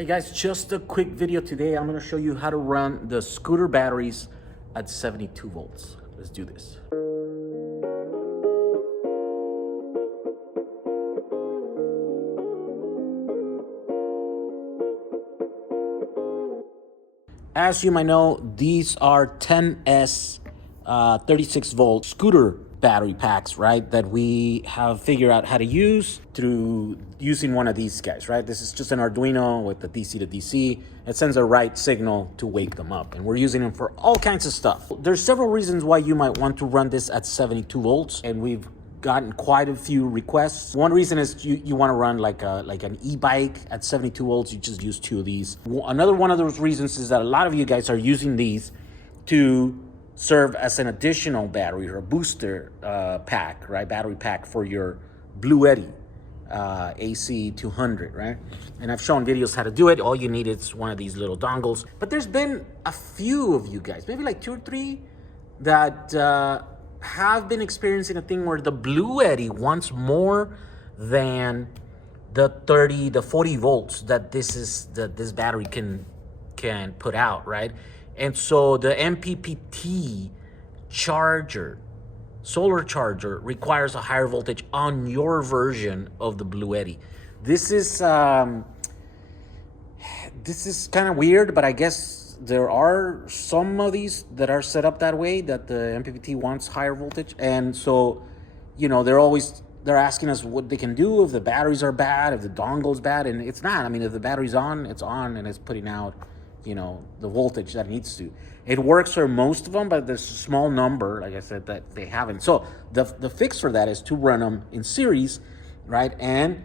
Hey guys, just a quick video today. I'm gonna show you how to run the scooter batteries at 72 volts. Let's do this. As you might know, these are 10S 36 volt scooter battery packs, right? That we have figured out how to use through using one of these guys, right? This is just an Arduino with the DC to DC. It sends a right signal to wake them up, and we're using them for all kinds of stuff. There's several reasons why you might want to run this at 72 volts, and we've gotten quite a few requests. One reason is you want to run like an e-bike at 72 volts. You just use two of these. Another one of those reasons is that a lot of you guys are using these to serve as an additional battery or a booster pack, right? Battery pack for your Bluetti AC200, right? And I've shown videos how to do it. All you need is one of these little dongles. But there's been a few of you guys, maybe like 2 or 3, that have been experiencing a thing where the Bluetti wants more than the 40 volts that this battery can put out, right? And so the MPPT charger, solar charger, requires a higher voltage on your version of the Bluetti. This is kind of weird, but I guess there are some of these that are set up that way, that the MPPT wants higher voltage. And so, they're asking us what they can do if the batteries are bad, if the dongle's bad, and it's not. I mean, if the battery's on, it's on, and it's putting out the voltage that it needs to. It works for most of them, but there's a small number, like I said, that they haven't. So the fix for that is to run them in series, right? And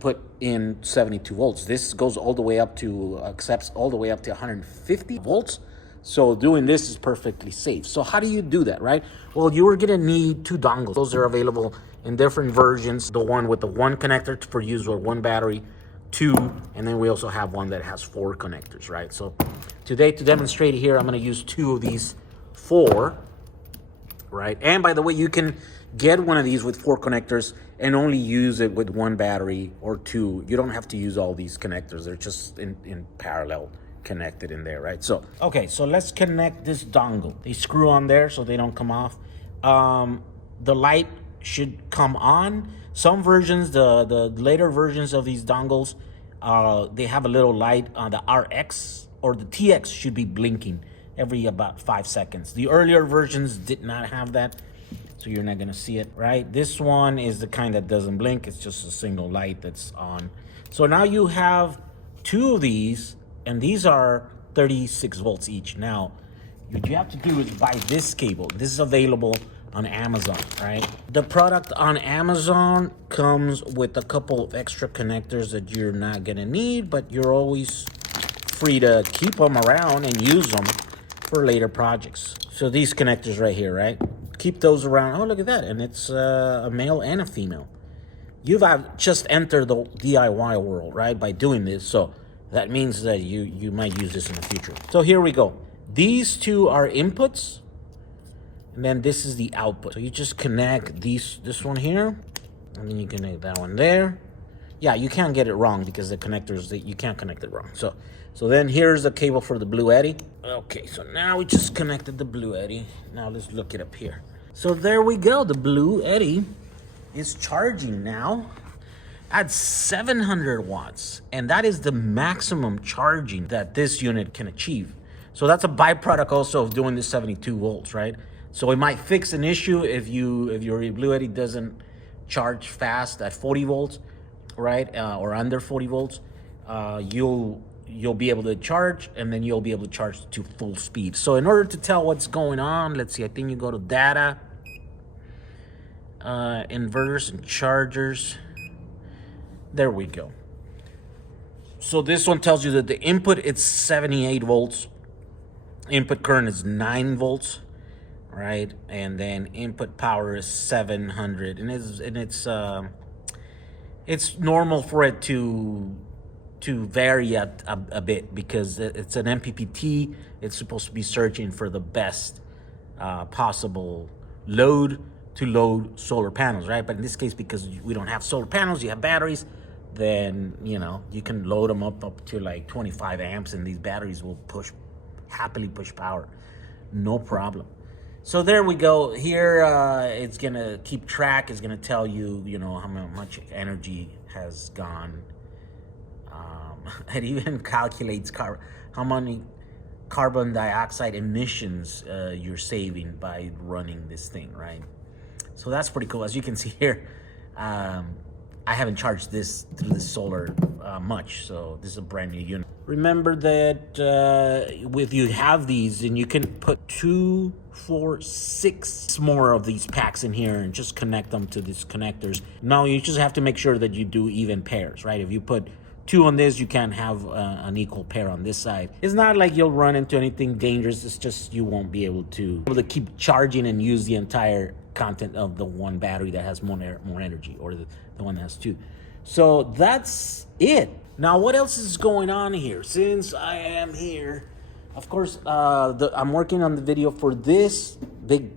put in 72 volts. This goes all the way up to, accepts all the way up to 150 volts. So doing this is perfectly safe. So how do you do that, right? Well, you are gonna need 2 dongles. Those are available in different versions. The one with the 1 connector for use with 1 battery, 2, and then we also have one that has 4 connectors, right? So today, to demonstrate here, I'm gonna use 2 of these 4, right? And by the way, you can get one of these with 4 connectors and only use it with 1 battery or 2. You don't have to use all these connectors. They're just in parallel connected in there, right? So, okay, so let's connect this dongle. They screw on there so they don't come off. The light should come on. Some versions, the later versions of these dongles, they have a little light on the RX or the TX should be blinking every about 5 seconds. The earlier versions did not have that, so you're not gonna see it, right? This one is the kind that doesn't blink. It's just a single light that's on. So now you have 2 of these, and these are 36 volts each. Now, what you have to do is buy this cable. This is available on Amazon, right? The product on Amazon comes with a couple of extra connectors that you're not gonna need, but you're always free to keep them around and use them for later projects. So these connectors right here, right? Keep those around. Oh, look at that. And it's a male and a female. You've just entered the DIY world, right? By doing this. So that means that you might use this in the future. So here we go. These 2 are inputs, and then this is the output. So you just connect this one here, and then you connect that one there. Yeah, you can't get it wrong because the connectors, you can't connect it wrong. So then here's the cable for the Bluetti. Okay, so now we just connected the Bluetti. Now let's look it up here. So there we go. The Bluetti is charging now at 700 watts, and that is the maximum charging that this unit can achieve. So that's a byproduct also of doing this 72 volts, right? So it might fix an issue if your Bluetti doesn't charge fast at 40 volts, right? Or under 40 volts. You'll be able to charge, and then you'll be able to charge to full speed. So in order to tell what's going on, let's see, I think you go to data, inverters and chargers. There we go. So this one tells you that the input, it's 78 volts. Input current is 9 volts, right? And then input power is 700. And it's normal for it to vary a bit because it's an MPPT. It's supposed to be searching for the best possible load to load solar panels, right? But in this case, because we don't have solar panels, you have batteries, then, you know, you can load them up to like 25 amps, and these batteries will happily push power. No problem. So there we go. Here, it's gonna keep track. It's gonna tell you, you know, how much energy has gone. It even calculates how many carbon dioxide emissions you're saving by running this thing, right? So that's pretty cool. As you can see here, I haven't charged this through the solar much, so this is a brand new unit. Remember that if you have these, and you can put 2, 4, 6 more of these packs in here and just connect them to these connectors. Now you just have to make sure that you do even pairs, right? If you put 2 on this, you can't have an equal pair on this side. It's not like you'll run into anything dangerous. It's just you won't be able to keep charging and use the entire content of the one battery that has more energy, or the one that has 2. So that's it. Now, what else is going on here? Since I am here, of course, I'm working on the video for this big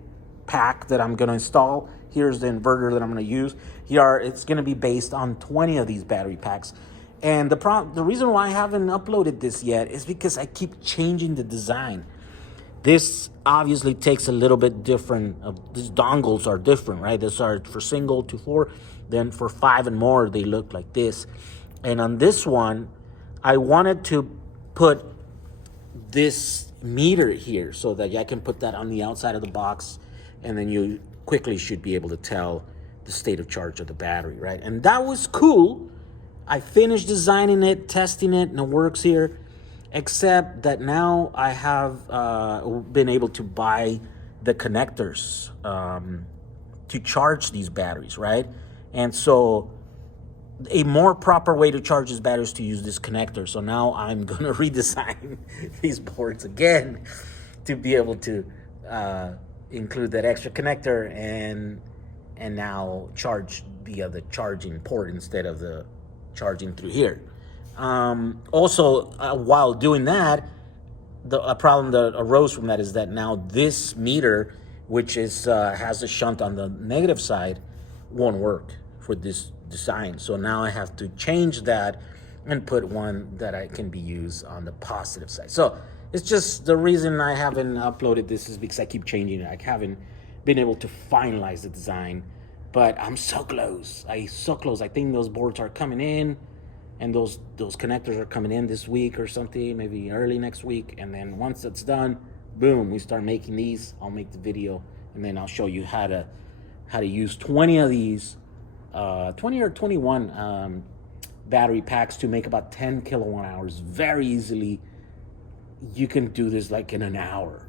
pack that I'm going to install. Here's the inverter that I'm going to use. Here, it's going to be based on 20 of these battery packs. And the reason why I haven't uploaded this yet is because I keep changing the design. This obviously takes a little bit different. These dongles are different, right? These are for single to 4. Then for 5 and more, they look like this. And on this one, I wanted to put this meter here so that I can put that on the outside of the box, and then you quickly should be able to tell the state of charge of the battery, right? And that was cool. I finished designing it, testing it, and it works here, except that now I have been able to buy the connectors to charge these batteries, right? And so a more proper way to charge these batteries is to use this connector. So now I'm gonna redesign these boards again to be able to include that extra connector and now charge via the charging port instead of the charging through here. Also, while doing that, a problem that arose from that is that now this meter, which is has a shunt on the negative side, won't work for this design. So now I have to change that and put one that can be used on the positive side. So it's just the reason I haven't uploaded this is because I keep changing it. I haven't been able to finalize the design, but I'm so close. So close. I think those boards are coming in, and those connectors are coming in this week or something, maybe early next week. And then once it's done, boom, we start making these. I'll make the video, and then I'll show you how to use 20 of these, 20 or 21 battery packs to make about 10 kilowatt hours very easily. You can do this like in an hour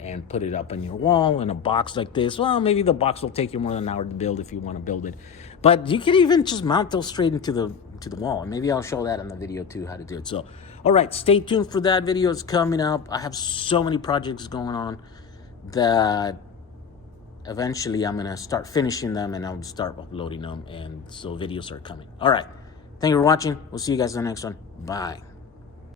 and put it up on your wall in a box like this. Well, maybe the box will take you more than an hour to build if you want to build it, but you can even just mount those straight into the wall, and maybe I'll show that in the video too, how to do it. So all right, stay tuned for that video. It's coming up. I have so many projects going on that eventually I'm gonna start finishing them, and I'll start uploading them, and so videos are coming. All right, thank you for watching. We'll see you guys in the next one. Bye.